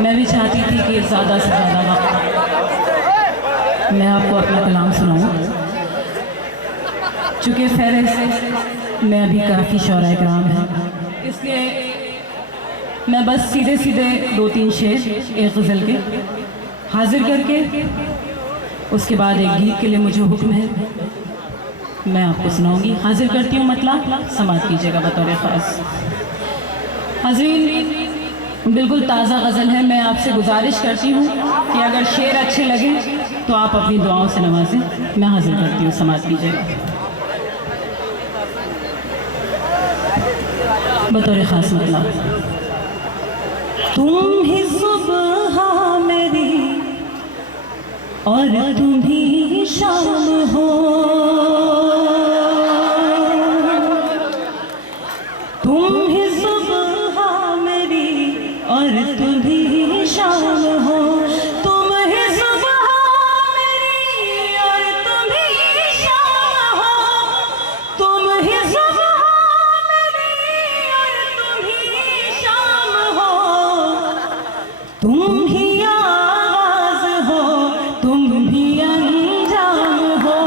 मैं भी चाहती थी कि ज़्यादा से ज़्यादा वक्त मैं आपको अपना कलाम सुनाऊँ, चूँकि फहरिस्त में अभी काफ़ी शौरा कराम है, इसलिए मैं बस सीधे सीधे 2-3 शेर एक गज़ल के हाजिर करके उसके बाद एक गीत के लिए मुझे हुक्म है, मैं आपको सुनाऊंगी। हाजिर करती हूँ, मतलब समाअत कीजिएगा बतौर ख़ास। हाज़रीन, बिल्कुल ताज़ा गज़ल है। मैं आपसे गुजारिश करती हूँ कि अगर शेर अच्छे लगे तो आप अपनी दुआओं से नवाजें। मैं हाजिर करती हूँ, समाअत कीजिएगा बतौर ख़ास। मतलब तुम ही सुबह मेरी और तुम ही शाम हो, तुम ही सुबह मेरी और तुम ही शाम हो, तुम ही सुबह मेरी और तुम ही शाम हो, तुम ही सुबह मेरी और तुम ही शाम हो, तुम ही आवाज़ हो, तुम भी अंजाम हो,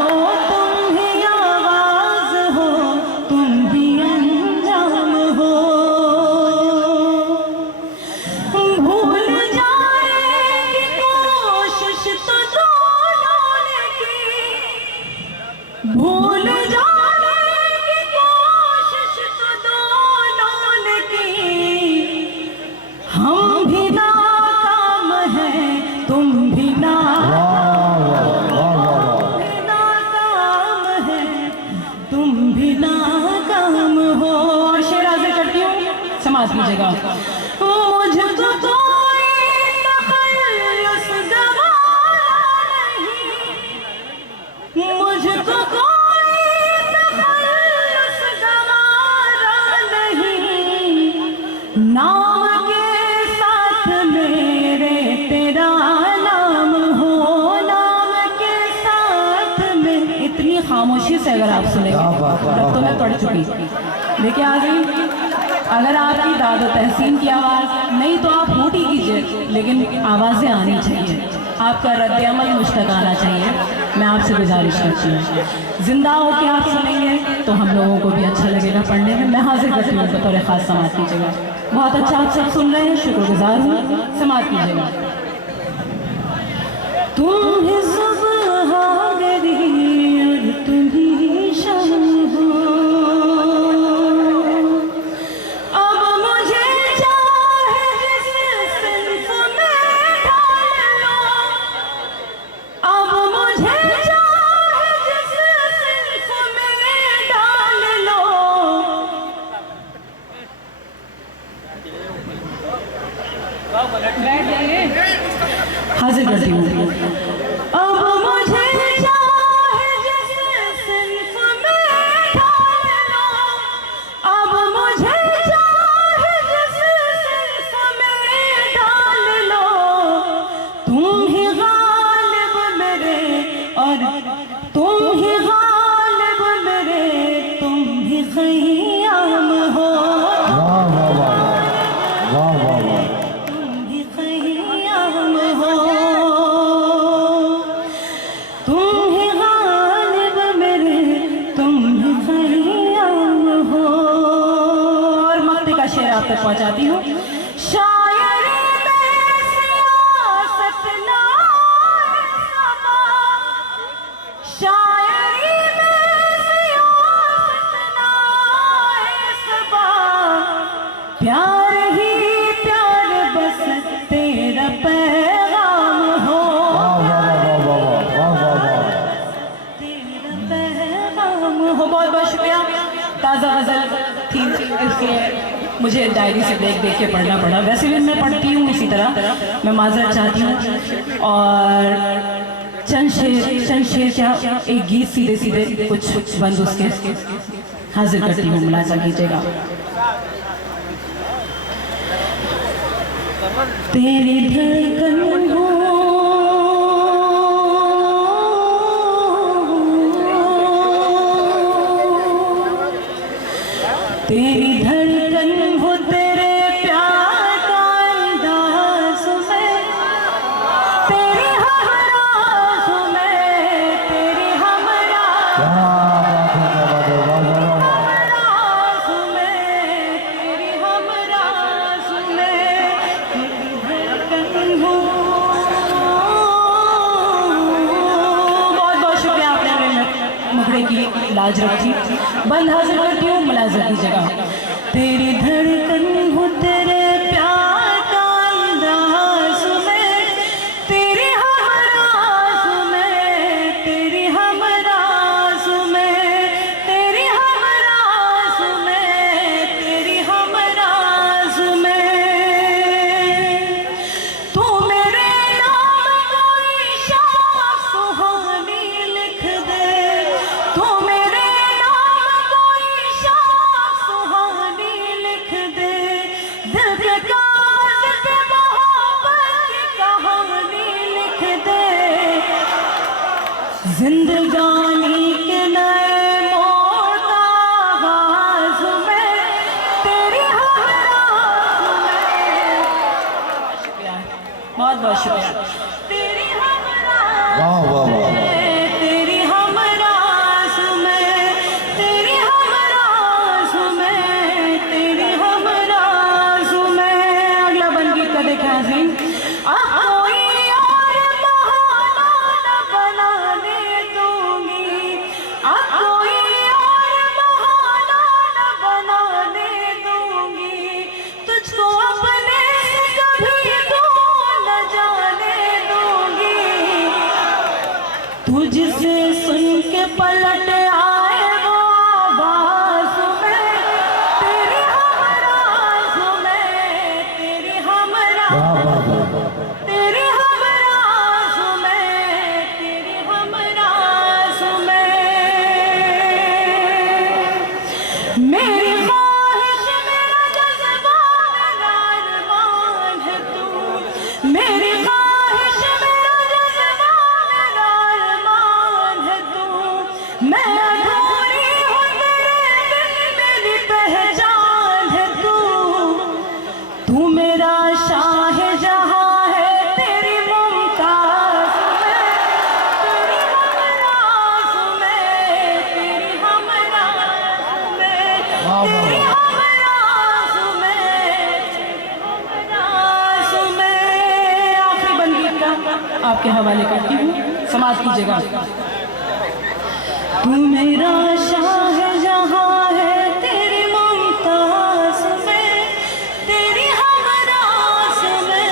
तुम ही आवाज़ हो, तुम भी अंजाम हो। भूल जाने की कोशिश तो दोनों ने की, भूल जाने की कोशिश तो दोनों ने की, हम भी नाकाम हैं, तुम भी नाकाम हैं, तुम भी नाकाम हो। और शेर हाजिर करती हूँ, समाअत कीजिएगा। मुझको कोई तखल्लुस गवारा नहीं, मुझको कोई तखल्लुस गवारा नहीं, नाम के साथ मेरे तेरा नाम हो, नाम के साथ में। इतनी खामोशी से अगर आप सुनेंगे तब तो मैं पढ़ चुकी। देखिए आगे, अगर आपकी दादो तहसीन की आवाज़ नहीं तो आप मोटी कीजिए, लेकिन आवाज़ें आनी चाहिए, आपका रद्द अमल मुझ तक आना चाहिए। मैं आपसे गुजारिश करती हूँ, जिंदा हो के आप सुनेंगे तो हम लोगों को भी अच्छा लगेगा पढ़ने में। मैं हाजिर करती हूँ बतौर ख़ास, समाअत कीजिएगा। बहुत अच्छा आप सब सुन रहे हैं, शुक्रगुजार हूँ, समाअत कीजिएगा। तुम ही सुबह मेरी और तुम ही शाम हो, अब मुझे चाहे जिस सिंफ में ढाल लो, अब मुझे चाहे जिस सिंफ में डाल लो, बैठ जाइए, हाजिर करती हूँ। अब मुझे चाहे जिस सिंफ में डाल लो, अब मुझे चाहे जिस सिंफ में डाल लो, तुम ही गालिब मेरे और तुम ही गालिब मेरे, तुम ही ख़याम हो, तुम ही ख़याम हो, तुम ही गालिब मेरे, तुम ही ख़याम हो। और मक्ते का शेर आप तक पहुँचाती हूँ। शायरी में सियासत ना सबा, शायरी में सियासत ना सबा, प्यार ही प्यार बस तेरा पैगाम हो, तेरा पैगाम हो। बहुत बहुत शुक्रिया। ताज़ा गज़ल थी इसलिए मुझे डायरी से देख देख के पढ़ना पड़ा, वैसे भी मैं पढ़ती हूँ इसी तरह, मैं माजरत चाहती हूँ। और चंद शेर क्या, एक गीत सीधे सीधे कुछ बंद उसके हाजिर करती हूँ, मुलाज़ा कीजिएगा। तेरी धड़कन हो, तेरी धड़कन हो, तेरे प्यार का अंदाज़ लाज रखी। बंद हाजिर करती हूँ मुलाज़ा की जगह। तेरी धड़कन हो तेरे प्यार का अंदाज में, तेरी हम राज में, तेरी हम राज में, तेरी हम राज में, तेरी हम राज में। तू मेरे नाम कोई शाम सुहानी लिख दे, तू मेरे नाम कोई शाम सुहानी लिख दे, दिल के कागज़ पे मोहब्बत की कहानी लिख दे। जिंदगानी के नए मोड़ का आगाज़ में, तेरी हम राज में। बहुत बहुत शुक्रिया। तेरी हम राज वाह वाह वाह में, तेरी हम राज में, तेरी हम राज में, तेरी हम राज में। अगला बन गीत का देखा जी। कोई और बहाना न बनाने दूंगी, कोई और बहाना न बनाने दूंगी, तुझको अपने से कभी दूर न जाने दूंगी। तुझसे सुन के पलट आए वो आवाज़ में, तेरी हम राज में, तेरी हम वाह राज, वाह वाह तेरी हम राज में, तेरी हम राज में। मेरी ख्वाहिश मेरा जज्बा मेरा अरमान है तू, मेरी ख्वाहिश मेरा जज्बा मेरा अरमान है तू। मैं अधूरी हूँ तेरे बिन, मेरी पहचान है तू। तू मेरा शाहजहां है तेरी मुमताज में, तेरी हम राज में, तेरी हम राज में, तेरी हम राज में, तेरी हम राज में। आखिरी बंदी का आपके हवाले करती हूँ, समाज की जगह। तू मेरा शाहजहां है तेरी मुमताज में, तेरी हम राज में,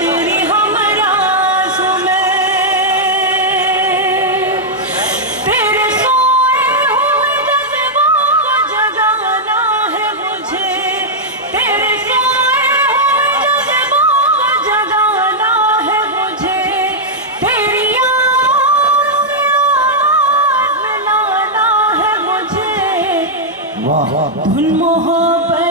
तेरी हम राज में। तेरे सोए हुए जज्बों को जगाना है मुझे, तेरे सोए हुए जज्बों को जगाना है मुझे। तेरी आवाज़ से आवाज़ मिलाना है मुझे। वाह वाह धुन मोहब्बत